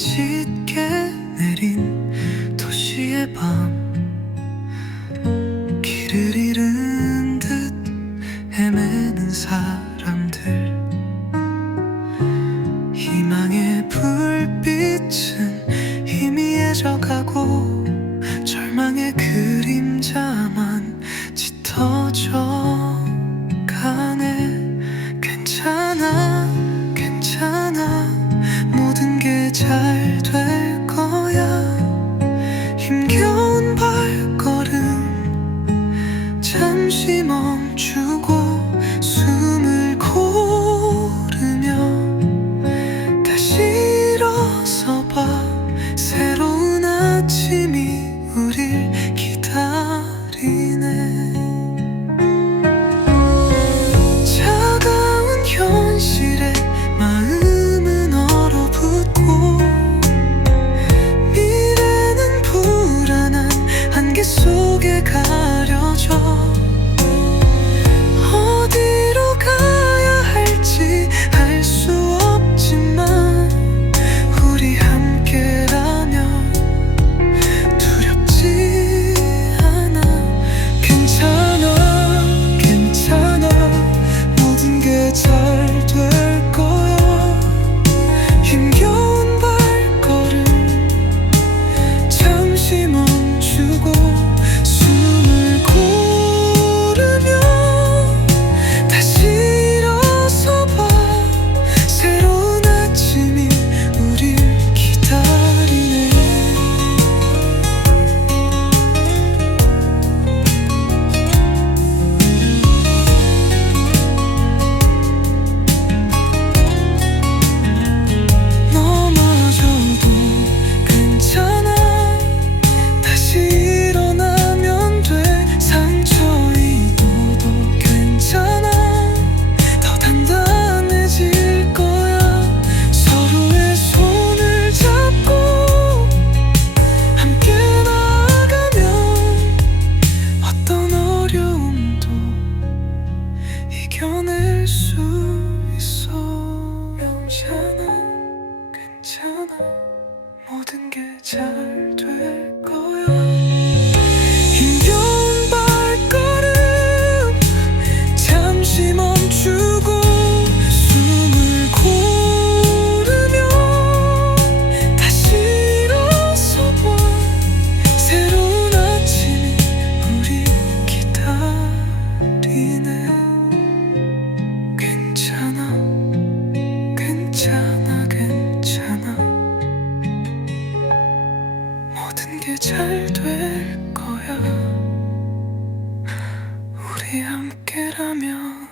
짙게 내린 도시의 밤. 길을 잃은 듯 헤매는 사람들. 희망의 불빛은 희미해져 가고 잠시 멈추고 숨을 고르며 다시 일어서 봐. 새로운 아침이 우릴 기다리네. 차가운 현실에 마음은 얼어붙고 미래는 불안한 한계 속에 가려져. time. 우리 함께라면